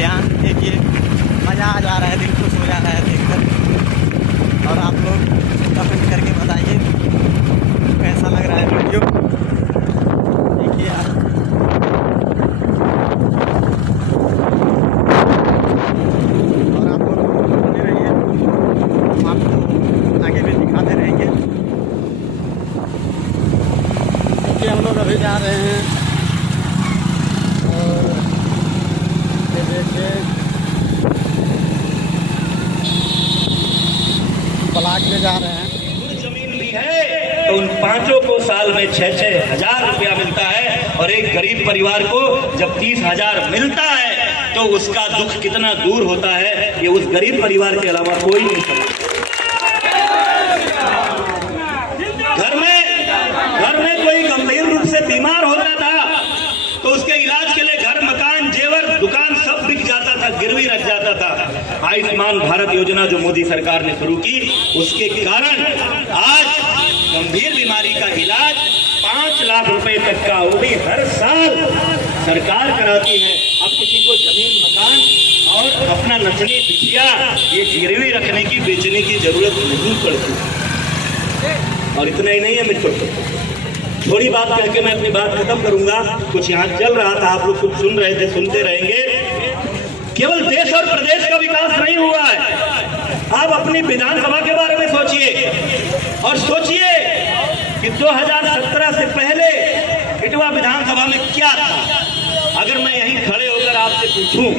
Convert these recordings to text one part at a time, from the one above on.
कल्याण। देखिए मज़ा आ जा रहा है, दिल खुश हो जा रहा है देखकर। और आप लोग कमेंट करके बताइए कैसा लग रहा है वीडियो। देखिए यार, और आप लोग बने रहिए, हम आपको आगे भी दिखाते रहेंगे। देखिए हम लोग अभी जा रहे हैं और ये देखिए ब्लॉक में जा रहे हैं। जमीन भी है तो उन पांचों को साल में 6-6 हजार रुपया मिलता है, और एक गरीब परिवार को जब 30,000 मिलता है तो उसका दुख कितना दूर होता है, ये उस गरीब परिवार के अलावा कोई नहीं समझता। घर में कोई गंभीर रूप से बीमार होता था तो उसके इलाज के लिए घर, मकान, जेवर, दुकान सब बिक जाता था, गिरवी रख जाता था। आयुष्मान भारत योजना जो मोदी सरकार ने शुरू की, उसके कारण आज गंभीर बीमारी का इलाज 5 लाख रुपए तक का, वो भी हर साल सरकार कराती है। अब किसी को जमीन, मकान और अपना नचनी बिटिया ये गिरवी रखने की, बेचने की जरूरत नहीं पड़ती। और इतना ही नहीं है मित्रों, थोड़ी बात कह के मैं अपनी बात खत्म करूंगा। कुछ यहाँ चल रहा था, आप लोग कुछ सुन रहे थे, सुनते रहेंगे। केवल देश और प्रदेश का विकास नहीं हुआ है, आप अपनी विधानसभा के बारे में सोचिए, और सोचिए कि 2017 से पहले इटवा विधानसभा में क्या था। अगर मैं यहीं खड़े होकर आपसे पूछूं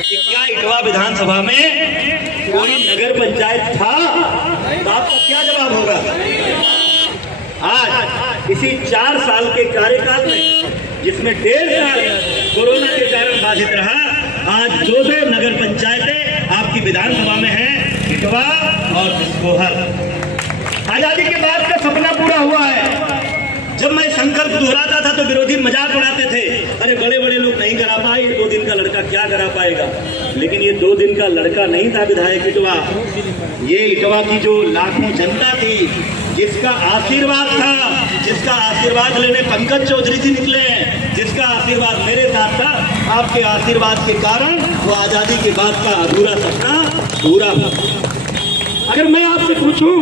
कि क्या इटवा विधानसभा में कोई नगर पंचायत था, तो आपका क्या जवाब होगा? आज इसी 4 साल के कार्यकाल में, जिसमें 1.5 साल कोरोना के कारण बाधित रहा, आज 2 नगर पंचायतें आपकी विधानसभा में हैं, इटवा और बिस्कोहर। आजादी के बाद का सपना पूरा हुआ है। जब मैं संकल्प दोहराता था तो विरोधी मजाक उड़ाते थे, अरे बड़े बड़े लोग नहीं करा पाए, 2 दिन का लड़का क्या करा पाएगा। लेकिन ये 2 दिन का लड़का नहीं था विधायक इटवा, ये इटवा की जो लाखों जनता थी, जिसका आशीर्वाद था, जिसका आशीर्वाद लेने पंकज चौधरी जी निकले हैं, जिसका आशीर्वाद मेरे साथ था, आपके आशीर्वाद के कारण वो आजादी के बाद का अधूरा सपना पूरा हुआ। अगर मैं आपसे पूछूं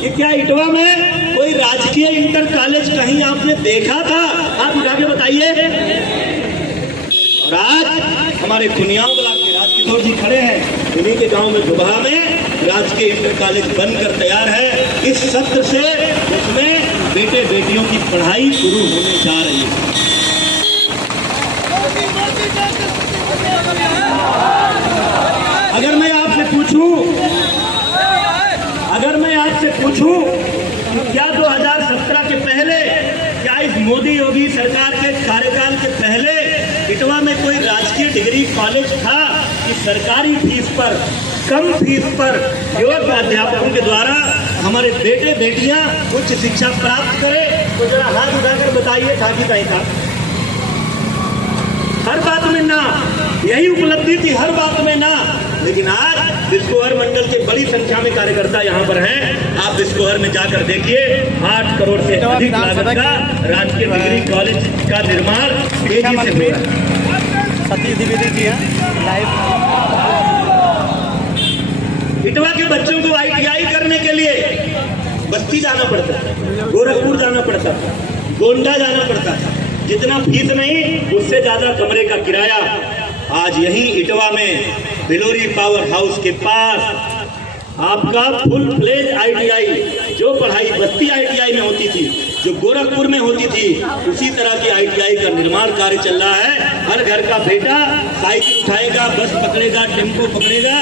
कि क्या इटवा में कोई राजकीय इंटर कॉलेज कहीं आपने देखा था, आप उठा के बताइए। और आज हमारे खुनियाओं ब्लॉक के राजकिशोर जी खड़े हैं, उन्हीं के गांव में डुबहा में राजकीय इंटर कॉलेज बनकर तैयार है। इस सत्र से उसमें बेटे बेटियों की पढ़ाई शुरू होने जा रही है। अगर मैं आपसे पूछूं कि क्या 2017 के पहले, क्या इस मोदी योगी सरकार के कार्यकाल के पहले इटवा में कोई राजकीय डिग्री कॉलेज था कि सरकारी फीस पर, कम फीस पर योग्य अध्यापकों के द्वारा हमारे बेटे बेटियां उच्च शिक्षा प्राप्त करें? तो जरा हाथ उठाकर बताइए, था कि नहीं था? हर बात में ना, यही उपलब्धि थी, हर बात में ना। लेकिन आज बिस्कोहर मंडल के बड़ी संख्या में कार्यकर्ता यहाँ पर हैं। आप बिस्कोहर में जाकर देखिए, 8 करोड़ से अधिक लागत का राजकीय डिग्री कॉलेज का निर्माण तेजी से हो रहा है। सतीश द्विवेदी जी हैं लाइव। इटवा के बच्चों को ITI करने के लिए बस्ती जाना पड़ता था, गोरखपुर जाना पड़ता था, गोंडा जाना पड़ता था। जितना फीस नहीं, उससे ज्यादा कमरे का किराया। आज यही इटवा में बिलोरी पावर हाउस के पास आपका फुल फ्लेज ITI, जो पढ़ाई बस्ती ITI में होती थी, जो गोरखपुर में होती थी, उसी तरह की ITI का निर्माण कार्य चल रहा है। हर घर का बेटा साइकिल उठाएगा, बस पकड़ेगा, टेम्पो पकड़ेगा,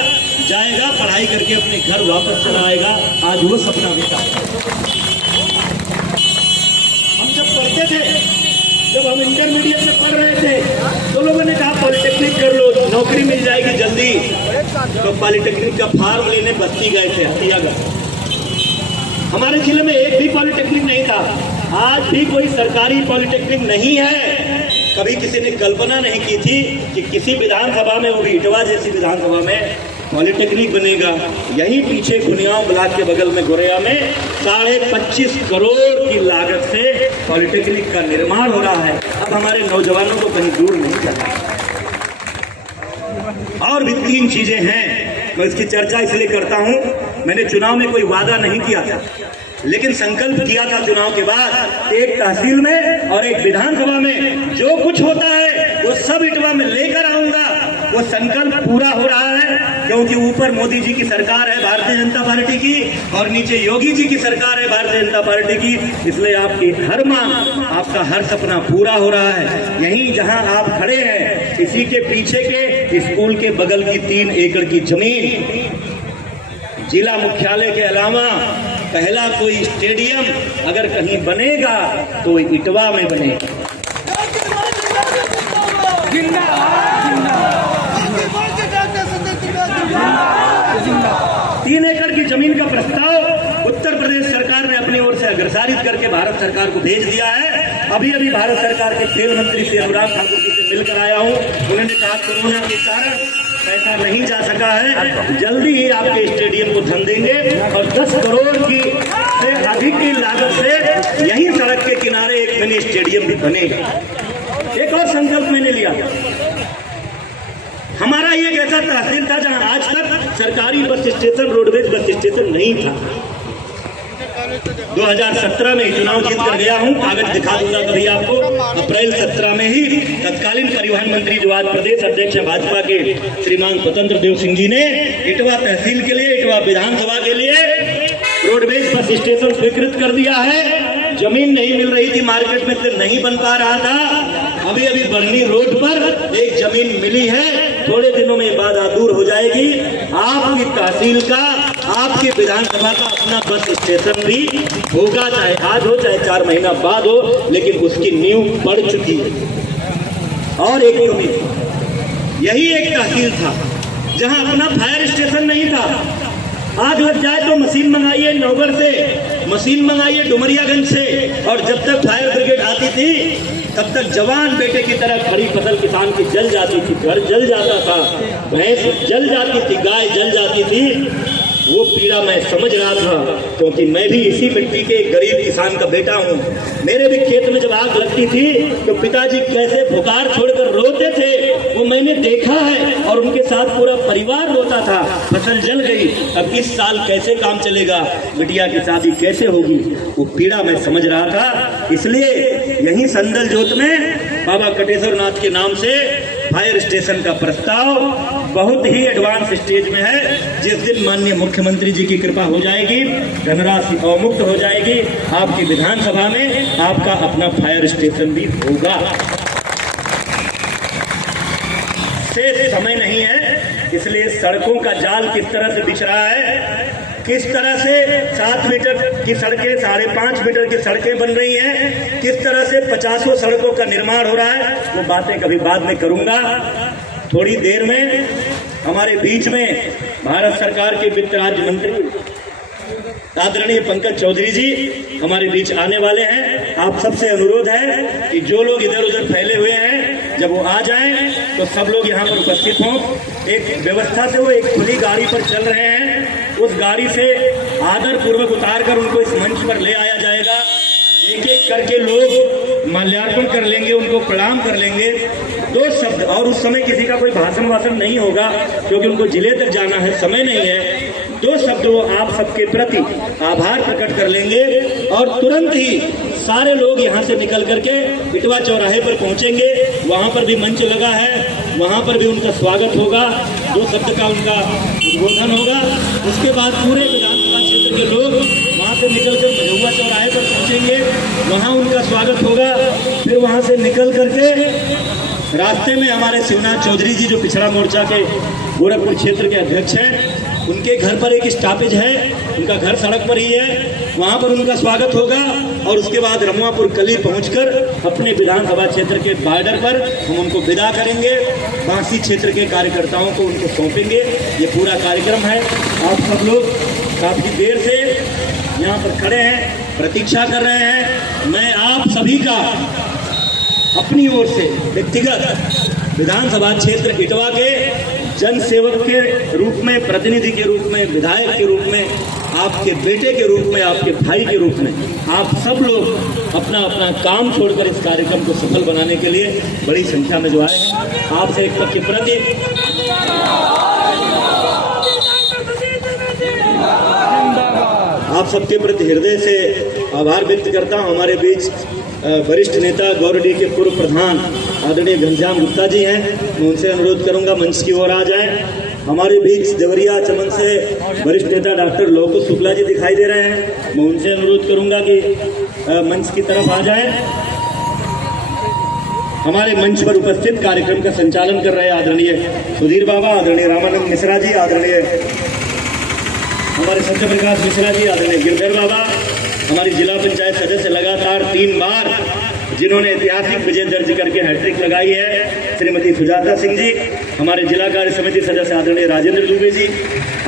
जाएगा, पढ़ाई करके अपने घर वापस चला आएगा। आज वो सपना बेटा। हम जब पढ़ते थे, जब हम इंटरमीडिएट में पढ़ रहे थे, तो लोगों ने कहा पॉलिटेक्निक कर लो, नौकरी मिल जाएगी जल्दी। तो पॉलिटेक्निक का फॉर्म लेने बस्ती गए थे, हथियागढ़। हमारे जिले में एक भी पॉलिटेक्निक नहीं था। आज भी कोई सरकारी पॉलिटेक्निक नहीं है। कभी किसी ने कल्पना नहीं की थी कि किसी विधानसभा में, वो भी इटवा जैसी विधानसभा में, पॉलिटेक्निक बनेगा। यहीं पीछे खुनियाओं ब्लॉक के बगल में गोरेया में 25.5 करोड़ की लागत से पॉलिटेक्निक का निर्माण हो रहा है। अब हमारे नौजवानों को कहीं दूर नहीं जाना। और भी 3 चीजें हैं, मैं इसकी चर्चा इसलिए करता हूं। मैंने चुनाव में कोई वादा नहीं किया था, लेकिन संकल्प किया था चुनाव के बाद, एक तहसील में और एक विधानसभा में जो कुछ होता है वो सब इटवा में लेकर आऊंगा। वो संकल्प पूरा हो रहा है, क्योंकि ऊपर मोदी जी की सरकार है भारतीय जनता पार्टी की, और नीचे योगी जी की सरकार है भारतीय जनता पार्टी की। इसलिए आपकी हर मांग, आपका हर सपना पूरा हो रहा है। यहीं जहां आप खड़े हैं, इसी के पीछे के स्कूल के बगल की 3 एकड़ की जमीन, जिला मुख्यालय के अलावा पहला कोई स्टेडियम अगर कहीं बनेगा तो इटवा में बनेगा। 3 एकड़ की जमीन का प्रस्ताव उत्तर प्रदेश सरकार ने अपनी ओर से अग्रसारित करके भारत सरकार को भेज दिया है। अभी अभी भारत सरकार के खेल मंत्री से अनुराग ठाकुर जी से मिलकर आया हूं। उन्होंने कहा कोरोना के कारण पैसा नहीं जा सका है, जल्दी ही आपके स्टेडियम को धन देंगे और 10 करोड़ की से अधिक की लागत से यही सड़क के किनारे एक मिनी स्टेडियम भी बनेगा। एक और संकल्प मैंने लिया, हमारा ये एक ऐसा तहसील था जहां आज तक सरकारी bus station, roadways bus station नहीं था। 2017 में चुनाव जीत कर गया हूं, कागज दिखा दूंगा कभी आपको। अप्रैल 17 में ही तत्कालीन परिवहन मंत्री जो आज प्रदेश अध्यक्ष है भाजपा के श्रीमान स्वतंत्र देव सिंह जी ने इटवा तहसील के लिए, इटवा विधानसभा के लिए रोडवेज बस स्टेशन स्वीकृत कर दिया है। जमीन नहीं मिल रही थी, मार्केट में से नहीं बन पा रहा था। अभी अभी बरनी रोड पर एक जमीन मिली है, थोड़े दिनों में बाधा दूर हो जाएगी। आपकी तहसील का, आपकी विधानसभा का अपना बस स्टेशन भी होगा, चाहे आज हो चाहे 4 महीना बाद हो, लेकिन उसकी नींव पड़ चुकी है। और एक कमी, यही एक तहसील था जहां अपना फायर स्टेशन नहीं था। आग लग जाए तो मशीन मंगाइए नौगढ़ से, मशीन मंगाइए डुमरियागंज से, और जब तक फायर ब्रिगेड आती थी तब तक जवान बेटे की तरह खड़ी फसल किसान की जल जाती थी, घर जल जाता था, भैंस जल जाती थी, गाय जल जाती थी। वो पीड़ा मैं समझ रहा था, क्योंकि मैं भी इसी मिट्टी के गरीब किसान का बेटा हूँ। मेरे भी खेत में जब आग लगती थी तो पिताजी कैसे पुकार छोड़कर रोते थे, वो मैंने देखा है, और उनके साथ पूरा परिवार रोता था। फसल जल गई, अब इस साल कैसे काम चलेगा, बिटिया की शादी कैसे होगी, वो पीड़ा मैं समझ रहा था। इसलिए यहीं संदल जोत में बाबा कटेश्वर नाथ के नाम से फायर स्टेशन का प्रस्ताव बहुत ही एडवांस स्टेज में है। जिस दिन माननीय मुख्यमंत्री जी की कृपा हो जाएगी, धनराशि अवमुक्त हो जाएगी, आपकी विधानसभा में आपका अपना फायर स्टेशन भी होगा। शेष समय नहीं है, इसलिए सड़कों का जाल किस तरह से बिछ रहा है, किस तरह से 7 मीटर की सड़कें, 5.5 मीटर की सड़कें बन रही हैं, किस तरह से 50 सड़कों का निर्माण हो रहा है, वो बातें कभी बाद में करूंगा। थोड़ी देर में हमारे बीच में भारत सरकार के वित्त राज्य मंत्री आदरणीय पंकज चौधरी जी हमारे बीच आने वाले हैं। आप सबसे अनुरोध है कि जो लोग इधर उधर फैले हुए हैं, जब वो आ जाएं तो सब लोग यहाँ पर उपस्थित हों। एक व्यवस्था से वो एक खुली गाड़ी पर चल रहे हैं, उस गाड़ी से आदर पूर्वक उतार कर उनको इस मंच पर ले आया जाएगा। एक एक करके लोग माल्यार्पण कर लेंगे, उनको प्रणाम कर लेंगे। 2 शब्द, और उस समय किसी का कोई भाषण वाषण नहीं होगा, क्योंकि उनको जिले तक जाना है, समय नहीं है। 2 शब्द वो आप सबके प्रति आभार प्रकट कर लेंगे, और तुरंत ही सारे लोग यहाँ से निकल करके इटवा चौराहे पर पहुँचेंगे। वहाँ पर भी मंच लगा है, वहाँ पर भी उनका स्वागत होगा, 2 शब्द का उनका उद्बोधन होगा। उसके बाद पूरे विधानसभा क्षेत्र के लोग वहाँ से निकलकर मझौवा चौराहे पर पहुँचेंगे, वहाँ उनका स्वागत होगा। फिर वहाँ से निकल करके रास्ते में हमारे शिवनाथ चौधरी जी जो पिछड़ा मोर्चा के गोरखपुर क्षेत्र के अध्यक्ष हैं, उनके घर पर एक स्टॉपेज है, उनका घर सड़क पर ही है, वहाँ पर उनका स्वागत होगा। और उसके बाद रमुआपुर कली पहुंचकर अपने विधानसभा क्षेत्र के बॉर्डर पर हम उनको विदा करेंगे, बांसी क्षेत्र के कार्यकर्ताओं को उनको सौंपेंगे। ये पूरा कार्यक्रम है। आप सब लोग काफ़ी देर से यहाँ पर खड़े हैं, प्रतीक्षा कर रहे हैं। मैं आप सभी का अपनी ओर से व्यक्तिगत विधानसभा क्षेत्र इटवा के जन सेवक के रूप में, प्रतिनिधि के रूप में, विधायक के रूप में, आपके बेटे के रूप में, आपके भाई के रूप में, आप सब लोग अपना अपना काम छोड़कर इस कार्यक्रम को सफल बनाने के लिए बड़ी संख्या में जो आए हैं, आपसे एक के प्रति आप सबके प्रति हृदय से आभार व्यक्त करता हूँ। हमारे बीच वरिष्ठ नेता गौरडी के पूर्व प्रधान आदरणीय घनश्याम गुप्ता जी हैं, मैं उनसे अनुरोध करूंगा मंच की ओर आ जाएं। हमारे बीच देवरिया चमन से वरिष्ठ नेता डॉक्टर लोकेश शुक्ला जी दिखाई दे रहे हैं, मैं उनसे अनुरोध करूंगा कि मंच की तरफ आ जाएं। हमारे मंच पर उपस्थित कार्यक्रम का संचालन कर रहे आदरणीय सुधीर बाबा, आदरणीय रामानंद मिश्रा जी, आदरणीय हमारे सत्य प्रकाश मिश्रा जी, आदरणीय गिरधर बाबा, हमारी जिला पंचायत सदस्य लगातार 3 बार जिन्होंने ऐतिहासिक विजय दर्ज करके हैट्रिक लगाई है, श्रीमती सुजाता सिंह जी, हमारे जिला कार्य समिति सदस्य आदरणीय राजेंद्र दुबे जी,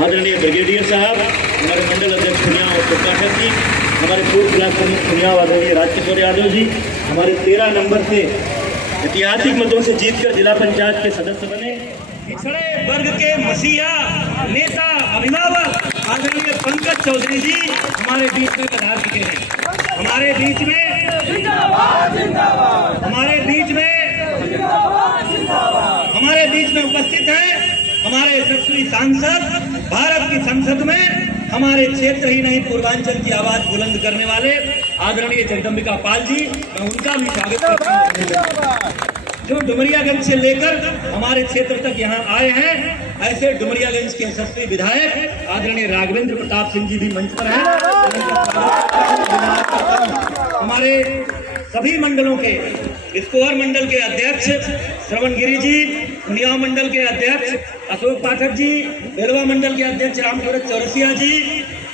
आदरणीय ब्रिगेडियर साहब, हमारे मंडल अध्यक्ष खुनिया प्रकाशक जी, हमारे पूर्व ब्लॉक प्रमुख खुनिया आदरणीय राजकिशोर यादव जी, हमारे 13 नंबर से ऐतिहासिक मतों से जीतकर जिला पंचायत के सदस्य बने पिछड़े वर्ग के मसीहा नेता अभिभावक आदरणीय पंकज चौधरी जी हमारे बीच में पधार चुके हैं। हमारे बीच में उपस्थित है हमारे यशस्वी सांसद, भारत की संसद में हमारे क्षेत्र ही नहीं पूर्वांचल की आवाज बुलंद करने वाले आदरणीय जगदम्बिका पाल जी, मैं उनका भी स्वागत करता हूं। जो डुमरियागंज से लेकर हमारे क्षेत्र तक यहाँ आए हैं, ऐसे डुमरियागंज के यशस्वी विधायक आदरणीय राघवेंद्र प्रताप सिंह जी भी मंच पर हैं। हमारे सभी मंडलों के स्कोर मंडल के अध्यक्ष श्रवण गिरी जी, खुनिया मंडल के अध्यक्ष अशोक पाठक जी, बेलवा मंडल के अध्यक्ष रामसूरत चौरसिया जी,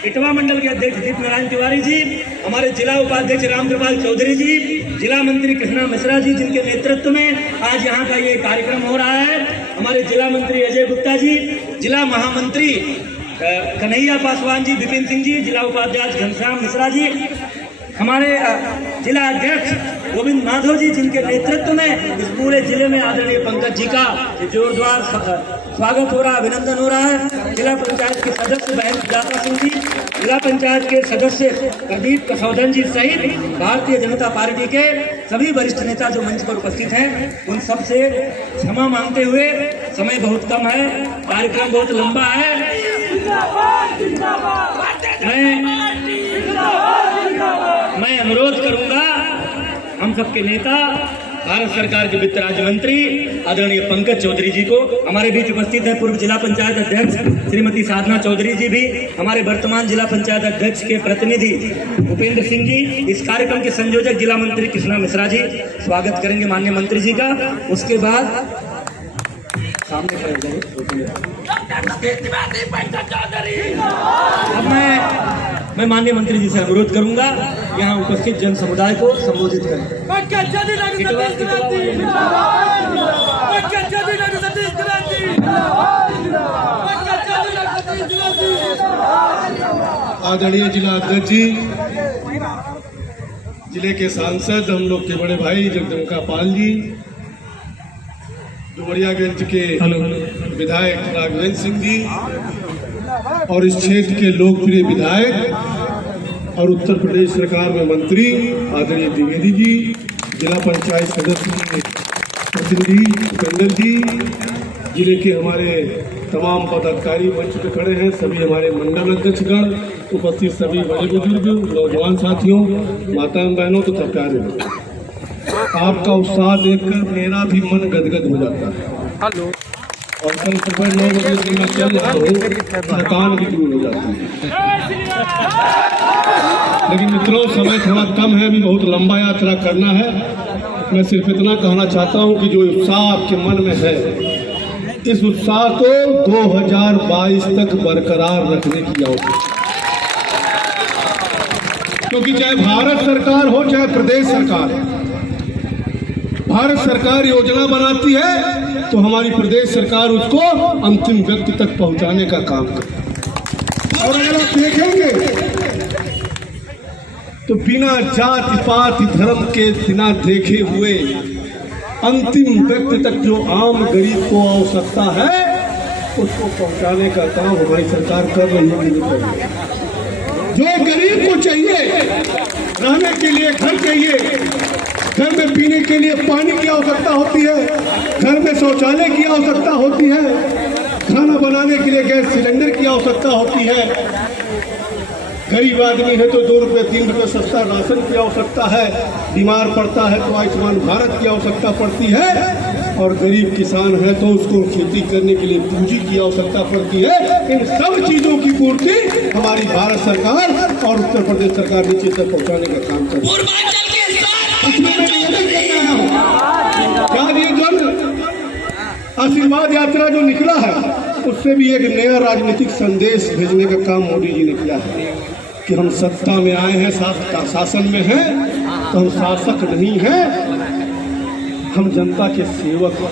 इटवा मंडल के अध्यक्ष दीप नारायण तिवारी जी, हमारे जिला उपाध्यक्ष रामकृपाल चौधरी जी, जिला मंत्री कृष्णा मिश्रा जी जिनके नेतृत्व में आज यहाँ का ये कार्यक्रम हो रहा है, हमारे जिला मंत्री अजय गुप्ता जी, जिला महामंत्री कन्हैया पासवान जी, विपिन सिंह जी, जिला उपाध्यक्ष घनश्याम मिश्रा जी, हमारे जिला अध्यक्ष गोविंद माधव जी जिनके नेतृत्व में इस पूरे जिले में आदरणीय पंकज जी का जोरदार स्वागत हो रहा है, अभिनंदन हो रहा है। जिला पंचायत के सदस्य बहन सुजाता सिंह जी, जिला पंचायत के सदस्य प्रदीप कसौदन जी सहित भारतीय जनता पार्टी के सभी वरिष्ठ नेता जो मंच पर उपस्थित हैं, उन सब से क्षमा मांगते हुए, समय बहुत कम है, कार्यक्रम बहुत लंबा है, मैं अनुरोध करूंगा हम सबके नेता भारत सरकार के वित्त राज्य मंत्री आदरणीय पंकज चौधरी जी को, हमारे बीच उपस्थित है पूर्व जिला पंचायत अध्यक्ष श्रीमती साधना चौधरी जी भी, हमारे वर्तमान जिला पंचायत अध्यक्ष के प्रतिनिधि भूपेंद्र सिंह जी, इस कार्यक्रम के संयोजक जिला मंत्री कृष्णा मिश्रा जी स्वागत करेंगे माननीय मंत्री जी का। उसके बाद सामने अब मैं माननीय मंत्री जी से अनुरोध करूंगा यहाँ उपस्थित जन समुदाय को संबोधित करें। आदरणीय जिला अध्यक्ष जी, जिले के सांसद हम लोग के बड़े भाई जगदम्बिका पाल जी, डुमरियागंज के विधायक राघवेंद्र सिंह जी और इस क्षेत्र के लोकप्रिय विधायक और उत्तर प्रदेश सरकार में मंत्री आदरणीय द्विवेदी जी, जिला पंचायत सदस्य प्रतिनिधि भूपेंद्र जी, जिले के हमारे तमाम पदाधिकारी मंच पे खड़े हैं, सभी हमारे मंडल अध्यक्षगण, उपस्थित सभी बड़े बुजुर्ग, नौजवान साथियों, माताओं बहनों तथा प्यारे, आपका उत्साह देखकर मेरा भी मन गदगद हो जाता है। और कल सुबह 9 बजे से मैं चल रहा हूँ, थकान भी दूर हो जाती है। लेकिन मित्रों, समय थोड़ा कम है, अभी बहुत लंबा यात्रा करना है। मैं सिर्फ इतना कहना चाहता हूँ कि जो उत्साह आपके मन में है, इस उत्साह को 2022 तक बरकरार रखने की आवश्यकता, क्योंकि चाहे भारत सरकार हो चाहे प्रदेश सरकार, भारत सरकार योजना बनाती है तो हमारी प्रदेश सरकार उसको अंतिम व्यक्ति तक पहुंचाने का काम करती है। और अगर आप देखेंगे तो बिना जाति पाति धर्म के बिना देखे हुए अंतिम व्यक्ति तक जो आम गरीब को आवश्यकता है उसको पहुंचाने का काम हमारी सरकार कर रही है। जो गरीब को चाहिए, रहने के लिए घर चाहिए, घर में पीने के लिए पानी की आवश्यकता होती है, घर में शौचालय की आवश्यकता होती है, खाना बनाने के लिए गैस सिलेंडर की आवश्यकता होती है, गरीब आदमी है तो 2 रुपये 3 रुपये सस्ता राशन की आवश्यकता है, बीमार पड़ता है तो आयुष्मान भारत की आवश्यकता पड़ती है, और गरीब किसान है तो उसको खेती करने के लिए पूंजी की आवश्यकता पड़ती है। इन सब चीजों की पूर्ति हमारी भारत सरकार और उत्तर प्रदेश सरकार नीचे तक पहुंचाने का काम कर रही है। ये जन आशीर्वाद यात्रा जो निकला है उससे भी एक नया राजनीतिक संदेश भेजने का काम मोदी जी ने किया है कि हम सत्ता में आए हैं, शासन में हैं, तो हम शासक नहीं हैं, हम जनता के सेवक हैं।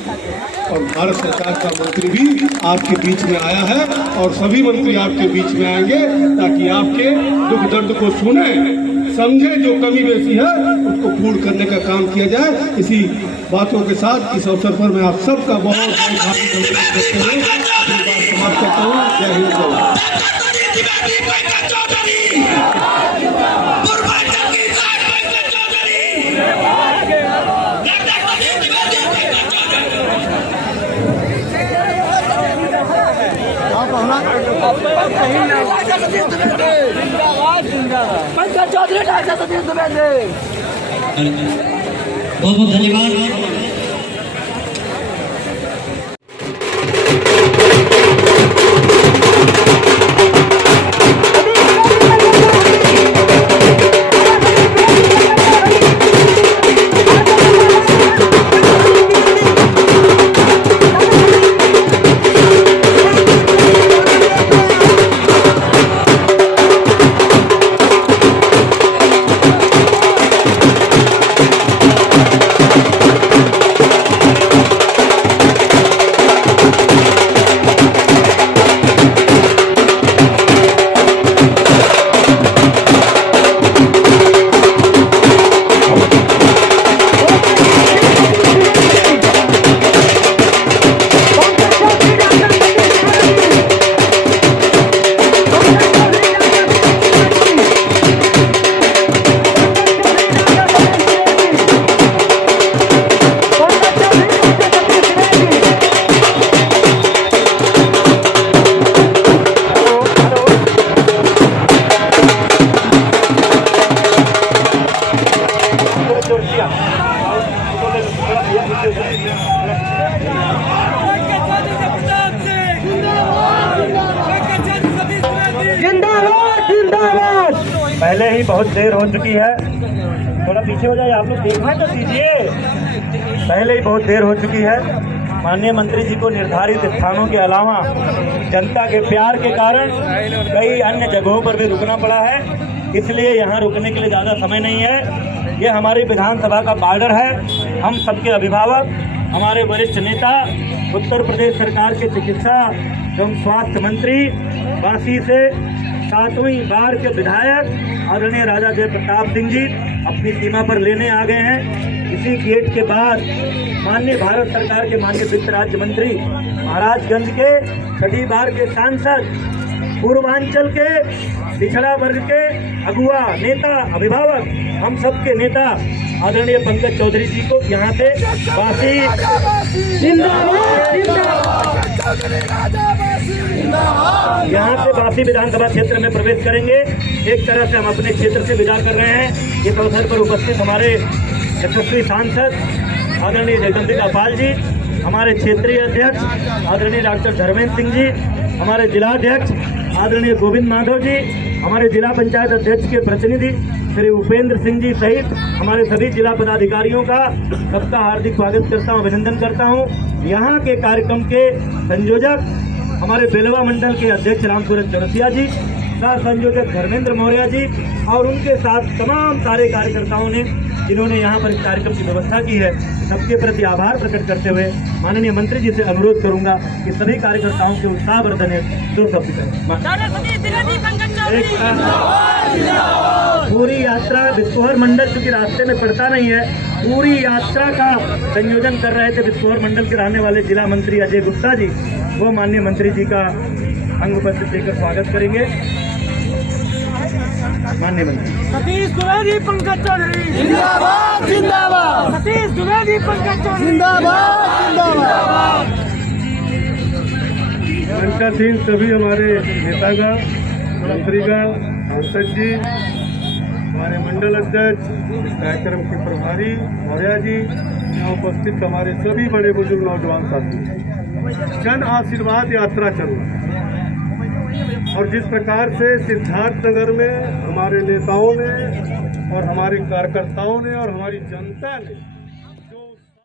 और भारत सरकार का मंत्री भी आपके बीच में आया है और सभी मंत्री आपके बीच में आएंगे ताकि आपके दुख दर्द को सुने, समझे, जो कमी बेसी है उसको पूर्ण करने का काम किया जाए। इसी बातों के साथ इस अवसर पर मैं आप सबका बहुत बहुत हार्दिक धन्यवाद समाप्त करता हूँ। जय हिंद, जय भारत। बहुत बहुत धन्यवाद। पहले ही बहुत देर हो चुकी है, थोड़ा पीछे हो जाइए, आप लोग देखना तो दीजिए। पहले ही बहुत देर हो चुकी है। माननीय मंत्री जी को निर्धारित स्थानों के अलावा जनता के प्यार के कारण कई अन्य जगहों पर भी रुकना पड़ा है, इसलिए यहाँ रुकने के लिए ज़्यादा समय नहीं है। ये हमारी विधानसभा का बॉर्डर है। हम सबके अभिभावक, हमारे वरिष्ठ नेता, उत्तर प्रदेश सरकार के चिकित्सा एवं स्वास्थ्य मंत्री, वासी से 7वीं बार के विधायक आदरणीय राजा जयप्रताप सिंह जी अपनी सीमा पर लेने आ गए हैं। इसी गेट के बाद माननीय भारत सरकार के माननीय वित्त राज्य मंत्री, महाराजगंज के 6ठी बार के सांसद, पूर्वांचल के पिछड़ा वर्ग के अगुआ नेता, अभिभावक, हम सब के नेता आदरणीय पंकज चौधरी जी को यहाँ से वासी यहाँ से वासी विधानसभा क्षेत्र में प्रवेश करेंगे। एक तरह से हम अपने क्षेत्र से विदा कर रहे हैं। इस अवसर पर उपस्थित हमारे यशस्वी सांसद आदरणीय जगदम्बिका पाल जी, हमारे क्षेत्रीय अध्यक्ष आदरणीय डॉक्टर धर्मेंद्र सिंह जी, हमारे जिलाध्यक्ष आदरणीय गोविंद माधव जी, हमारे जिला पंचायत अध्यक्ष के प्रतिनिधि श्री उपेंद्र सिंह जी सहित हमारे सभी जिला पदाधिकारियों का सबका हार्दिक स्वागत करता हूं, अभिनंदन करता हूं। यहाँ के कार्यक्रम के संयोजक हमारे बेलवा मंडल के अध्यक्ष रामसूरज चौरसिया जी, सह संयोजक धर्मेंद्र मौर्य जी और उनके साथ तमाम सारे कार्यकर्ताओं ने जिन्होंने यहाँ पर इस कार्यक्रम की व्यवस्था की है, सबके प्रति आभार प्रकट करते हुए माननीय मंत्री जी से अनुरोध करूंगा कि सभी कार्यकर्ताओं के उत्साहवर्धन है 2 शब्द करें। पूरी यात्रा बिस्कोहर मंडल चूंकि रास्ते में पड़ता नहीं है, पूरी यात्रा का संयोजन कर रहे थे बिस्कोहर मंडल के रहने वाले जिला मंत्री अजय गुप्ता जी, वो माननीय मंत्री जी का अंग पत्र देकर स्वागत करेंगे। माननीय मंत्री सतीश द्विवेदी, पंकज चौधरी जिंदाबाद जिंदाबाद। सतीश द्विवेदी, पंकज चौधरी जिंदाबाद जिंदाबाद। मनका सिंह सभी हमारे नेता का, मंत्री का सांसद जी, हमारे मंडल अध्यक्ष, कार्यक्रम के प्रभारी मौर्य जी, यहाँ उपस्थित हमारे सभी बड़े बुजुर्ग नौजवान साथी, जन आशीर्वाद यात्रा चल रहा है। और जिस प्रकार से सिद्धार्थनगर में हमारे नेताओं ने और हमारे कार्यकर्ताओं ने और हमारी जनता ने